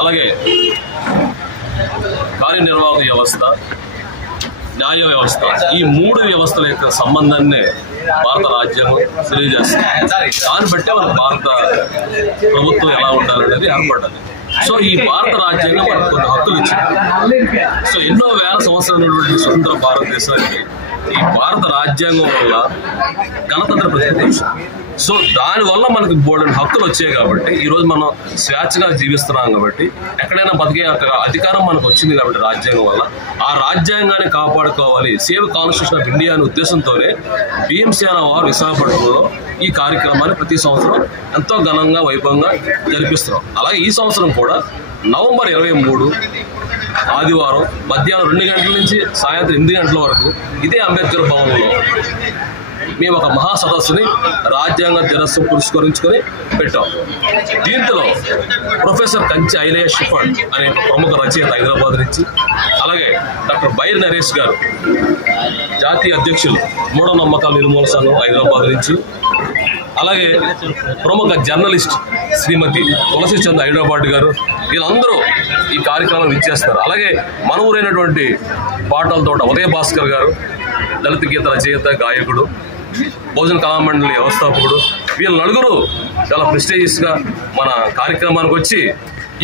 అలాగే కార్యనిర్వాహక వ్యవస్థ న్యాయ వ్యవస్థ ఈ మూడు వ్యవస్థల యొక్క సంబంధాన్ని భారత రాజ్యాంగం తెలియజేస్తుంది. దాన్ని బట్టే మన భారత ప్రభుత్వం ఎలా ఉండాలనేది ఏర్పడ్డది. సో ఈ భారత రాజ్యాంగం మనకు కొన్ని హక్కులు ఇచ్చింది. సో ఎన్నో వేల సంవత్సరాల స్వతంత్ర భారతదేశానికి ఈ భారత రాజ్యాంగం వల్ల గణతంత్ర ప్రతిపక్షం సో దానివల్ల మనకి బోర్డు హక్కులు వచ్చాయి కాబట్టి ఈరోజు మనం స్వేచ్ఛగా జీవిస్తున్నాం కాబట్టి ఎక్కడైనా బతికే అధికారం మనకు వచ్చింది కాబట్టి రాజ్యాంగం వల్ల. ఆ రాజ్యాంగాన్ని కాపాడుకోవాలి. సేవ్ కాన్స్టిట్యూషన్ ఆఫ్ ఇండియా అనే ఉద్దేశంతోనే భీమసేన వారు విశాఖపట్నంలో ఈ కార్యక్రమాన్ని ప్రతి సంవత్సరం ఎంతో ఘనంగా వైభవంగా జరిపిస్తున్నాం అలాగే ఈ సంవత్సరం కూడా నవంబర్ ఇరవై మూడు ఆదివారం మధ్యాహ్నం రెండు గంటల నుంచి సాయంత్రం ఎనిమిది గంటల వరకు ఇదే అంబేద్కర్ భవన్లో మేము ఒక మహా సదస్సుని రాజ్యాంగ దినస్సు పురస్కరించుకొని పెట్టాం. దీంట్లో ప్రొఫెసర్ కంచి ఐలయ షిఫండ్ అనే ఒక ప్రముఖ రచయిత హైదరాబాద్ నుంచి అలాగే డాక్టర్ బైర్ నరేష్ గారు జాతీయ అధ్యక్షులు మూఢనమ్మకాల నిర్మూల సంఘం హైదరాబాద్ నుంచి అలాగే ప్రముఖ జర్నలిస్ట్ శ్రీమతి తులసి చంద్ హైదరాబాద్ గారు వీళ్ళందరూ ఈ కార్యక్రమం ఇచ్చేస్తారు అలాగే మన ఊరైనటువంటి పాటలతోట ఉదయ భాస్కర్ గారు దళిత గీత రచయిత గాయకుడు భోజన కళామండలి వ్యవస్థాపకుడు. వీళ్ళ నలుగురు చాలా ప్రెస్టేజియస్గా మన కార్యక్రమానికి వచ్చి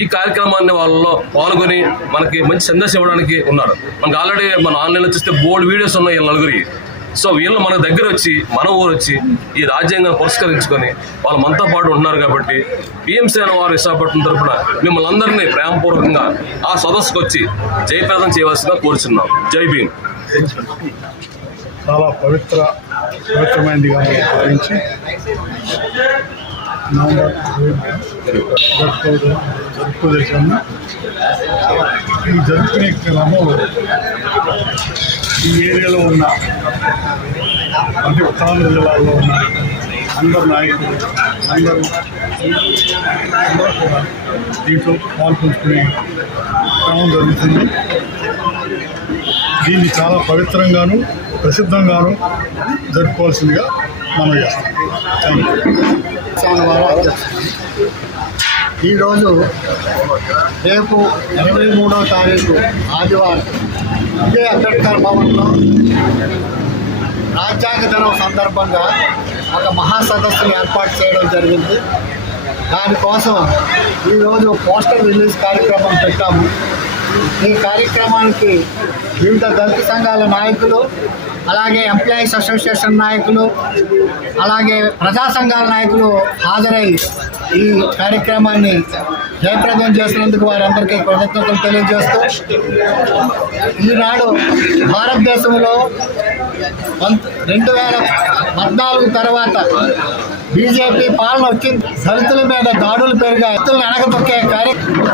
ఈ కార్యక్రమాన్ని వాళ్ళలో పాల్గొని మనకి మంచి సందేశం ఇవ్వడానికి ఉన్నారు. మనకి ఆల్రెడీ మన ఆన్లైన్లో చూస్తే బోల్డ్ వీడియోస్ ఉన్నాయి వీళ్ళ నలుగురి సో వీళ్ళు మన దగ్గర వచ్చి మన ఊరు వచ్చి ఈ రాజ్యాంగాన్ని పురస్కరించుకొని వాళ్ళు మనతో పాటు ఉంటున్నారు కాబట్టి పిఎంసీఎన్ వారు విశాఖపట్నం తరఫున మిమ్మల్ని అందరినీ ప్రేమపూర్వకంగా ఆ సదస్సుకు వచ్చి జయప్రదం చేయవలసిందిగా కోరుచున్నాం. జై భీమ్. చాలా పవిత్ర పవిత్రమైనదిగా భావించి నవంబర్ జరుపుకోవడం జరుపుకోదలిచాము ఈ జరుపుకునే క్రమము ఈ ఏరియాలో ఉన్న అంటే ఉత్తరాంధ్ర జిల్లాలో ఉన్న అందరు నాయకులు అందరూ అందరూ కూడా దీంట్లో పాల్పంచుకునే క్రమం జరుగుతుంది దీన్ని చాలా పవిత్రంగాను ప్రసిద్ధంగాను జరుపుకోవాల్సిందిగా మనం చేస్తాం. ఈరోజు రేపు ఇరవై మూడవ తారీఖు ఆదివారం ఇదే అంబేద్కర్ భవన్లో రాజ్యాంగ దినం సందర్భంగా ఒక మహాసదస్సును ఏర్పాటు చేయడం జరిగింది. దానికోసం ఈరోజు పోస్టర్ రిలీజ్ కార్యక్రమం పెట్టాము. ఈ కార్యక్రమానికి వివిధ దళిత సంఘాల నాయకులు అలాగే ఎంప్లాయీస్ అసోసియేషన్ నాయకులు అలాగే ప్రజా సంఘాల నాయకులు హాజరై ఈ కార్యక్రమాన్ని జయప్రదం చేసినందుకు వారందరికీ కృతజ్ఞతలు తెలియజేస్తూ ఈనాడు భారతదేశంలో రెండు వేల పద్నాలుగు తర్వాత బీజేపీ పాలన వచ్చింది. దళితుల మీద దాడులు పెరిగాయి. దళితులను వెనకతొక్కే కార్యక్రమం